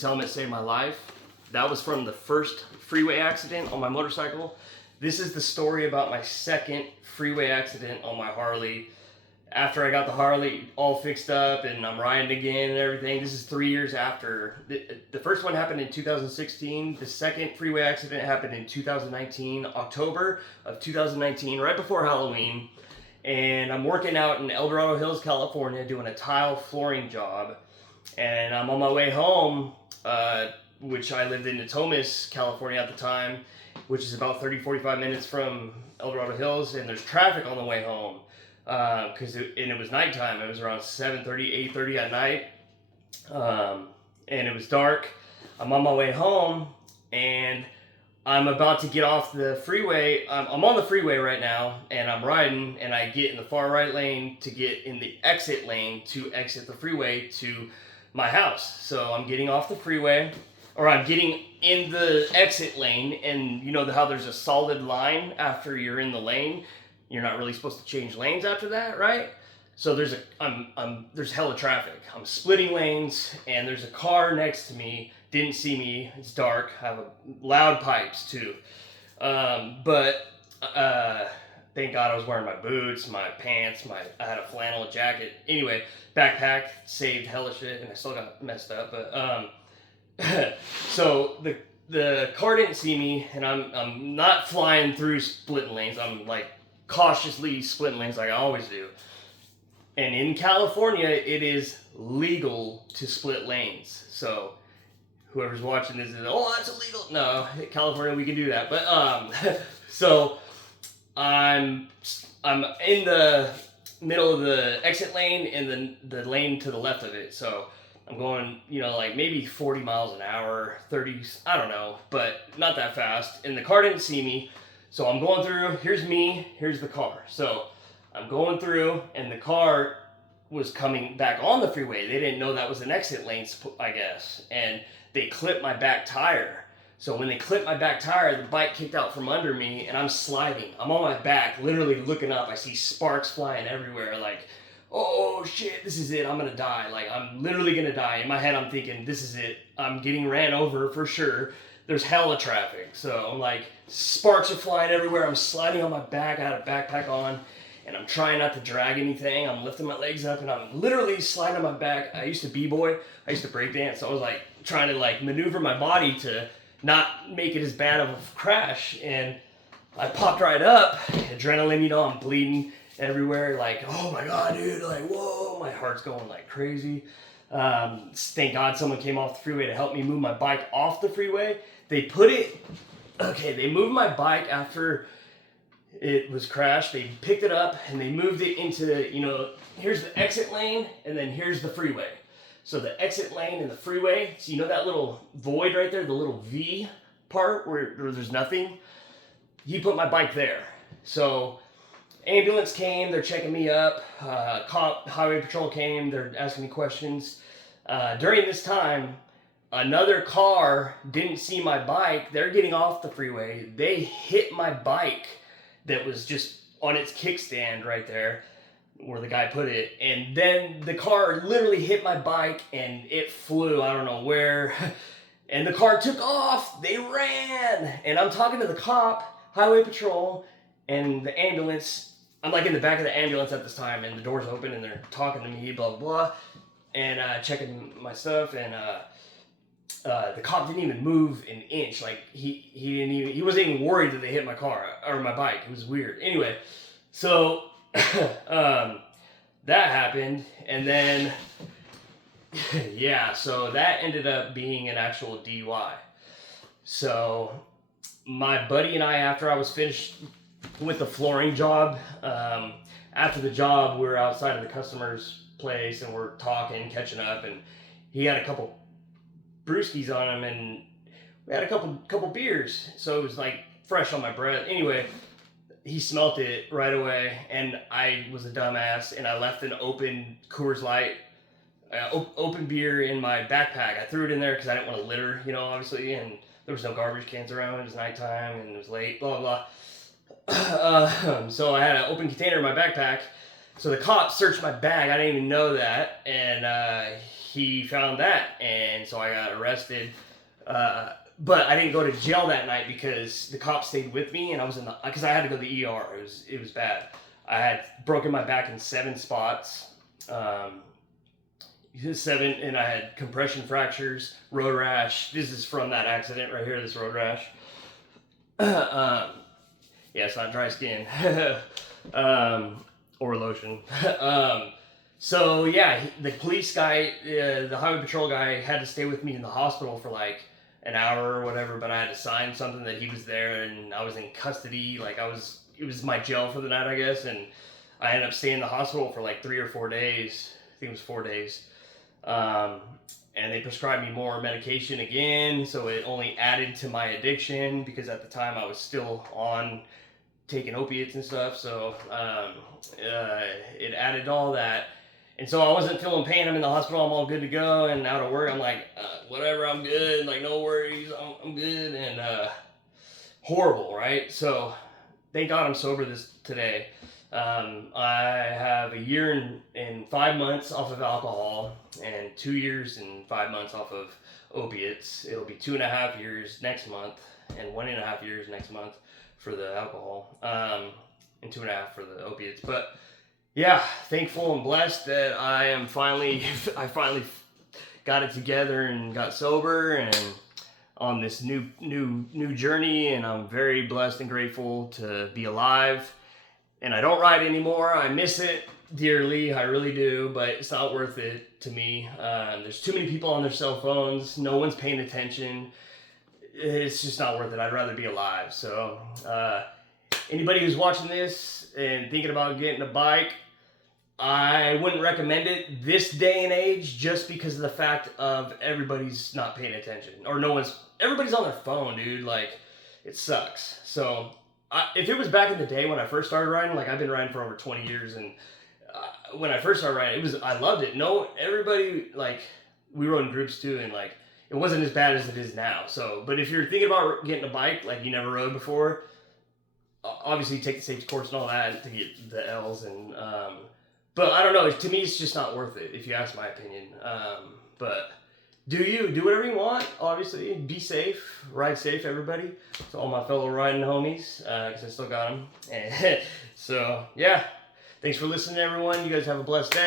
police helmet saved my life. That was from the first freeway accident on my motorcycle. This is the story about my second freeway accident on my Harley. After I got the Harley all fixed up and I'm riding again and everything, this is 3 years after. The first one happened in 2016. The second freeway accident happened in 2019, October of 2019, right before Halloween. And I'm working out in El Dorado Hills, California, doing a tile flooring job. And I'm on my way home, which I lived in Natomas, California at the time, which is about 30-45 minutes from El Dorado Hills, and there's traffic on the way home. It was nighttime. It was around 7:30, 8:30 at night, and it was dark. I'm on my way home, and I'm about to get off the freeway. I'm on the freeway right now, and I'm riding, and I get in the far right lane to get in the exit lane to exit the freeway to my house. So I'm getting off the freeway, or I'm getting in the exit lane, and you know how there's a solid line after you're in the lane. You're not really supposed to change lanes after that, right? So there's hella traffic. I'm splitting lanes, and there's a car next to me. Didn't see me. It's dark. I have loud pipes too. Thank God I was wearing my boots, my pants, I had a flannel jacket. Anyway, backpack saved hella shit, and I still got messed up. But so the car didn't see me, and I'm not flying through splitting lanes. I'm like cautiously splitting lanes like I always do. And in California, it is legal to split lanes. So whoever's watching this is, oh, that's illegal. No, in California we can do that. But so I'm in the middle of the exit lane and the lane to the left of it. So I'm going, like maybe 40 miles an hour, 30, I don't know, but not that fast. And the car didn't see me. So I'm going through, here's me, here's the car. So I'm going through, and the car was coming back on the freeway. They didn't know that was an exit lane, I guess. And they clipped my back tire. So when they clipped my back tire, the bike kicked out from under me, and I'm sliding. I'm on my back, literally looking up. I see sparks flying everywhere, like, oh shit, this is it. I'm gonna die. Like, I'm literally gonna die. In my head, I'm thinking, this is it. I'm getting ran over for sure. There's hella traffic. So I'm like, sparks are flying everywhere. I'm sliding on my back. I had a backpack on, and I'm trying not to drag anything. I'm lifting my legs up, and I'm literally sliding on my back. I used to b-boy. I used to break dance. So I was like trying to like maneuver my body to not make it as bad of a crash. And I popped right up. Adrenaline, I'm bleeding everywhere. Like, oh my God, dude. Like, whoa, my heart's going like crazy. Thank God someone came off the freeway to help me move my bike off the freeway. They moved my bike after it was crashed. They picked it up and they moved it into, here's the exit lane and then here's the freeway. So the exit lane and the freeway, so that little void right there, the little V part where there's nothing, he put my bike there. So ambulance came, they're checking me up, highway patrol came, they're asking me questions. During this time, another car didn't see my bike. They're getting off the freeway. They hit my bike that was just on its kickstand right there where the guy put it. And then the car literally hit my bike and it flew, I don't know where. And the car took off. They ran. And I'm talking to the cop, highway patrol, and the ambulance. I'm like in the back of the ambulance at this time, and the door's open and they're talking to me, blah, blah, blah. And checking my stuff, and the cop didn't even move an inch. Like he wasn't even worried that they hit my car or my bike. It was weird. Anyway, so that happened, and then so that ended up being an actual DUI. So my buddy and I, after I was finished with the flooring job, after the job, we were outside of the customer's place and we're talking, catching up, and he had a couple brewskis on him, and we had a couple beers, so it was like fresh on my breath. Anyway, he smelt it right away, and I was a dumbass, and I left an open Coors Light, open beer in my backpack. I threw it in there because I didn't want to litter, obviously, and there was no garbage cans around. It was nighttime and it was late, blah blah blah. So I had an open container in my backpack. So the cop searched my bag. I didn't even know that, and he found that, and so I got arrested. But I didn't go to jail that night because the cop stayed with me, and I was because I had to go to the ER. It was bad. I had broken my back in 7 spots. 7, and I had compression fractures, road rash. This is from that accident right here. This road rash. Yeah, it's not dry skin. Or lotion. So yeah, the police guy, the highway patrol guy, had to stay with me in the hospital for like an hour or whatever. But I had to sign something that he was there and I was in custody. Like it was my jail for the night, I guess. And I ended up staying in the hospital for like 3 or 4 days. I think it was 4 days. And they prescribed me more medication again, so it only added to my addiction because at the time I was still on taking opiates and stuff. So it added all that, and so I wasn't feeling pain. I'm in the hospital. I'm all good to go, and out of work, I'm like, whatever, I'm good. Like no worries, I'm good. And horrible, right? So thank God I'm sober today. I have a year and 5 months off of alcohol and 2 years and 5 months off of opiates. It'll be 2.5 years next month and 1.5 years next month for the alcohol, and 2.5 for the opiates. But yeah, thankful and blessed that I finally got it together and got sober and on this new journey. And I'm very blessed and grateful to be alive. And I don't ride anymore. I miss it dearly. I really do, but it's not worth it to me. There's too many people on their cell phones. No one's paying attention. It's just not worth it. I'd rather be alive. So anybody who's watching this and thinking about getting a bike, I wouldn't recommend it this day and age just because of the fact of everybody's not paying attention. Or everybody's on their phone, dude. Like, it sucks. So if it was back in the day when I first started riding, like I've been riding for over 20 years, and when I first started riding, I loved it. Everybody, like, we rode in groups too, and like it wasn't as bad as it is now. So, but if you're thinking about getting a bike, like you never rode before, obviously take the safety course and all that to get the L's, and but I don't know. To me, it's just not worth it if you ask my opinion. But do whatever you want, obviously. Be safe. Ride safe, everybody. To all my fellow riding homies, because I still got them. And so, yeah. Thanks for listening, everyone. You guys have a blessed day.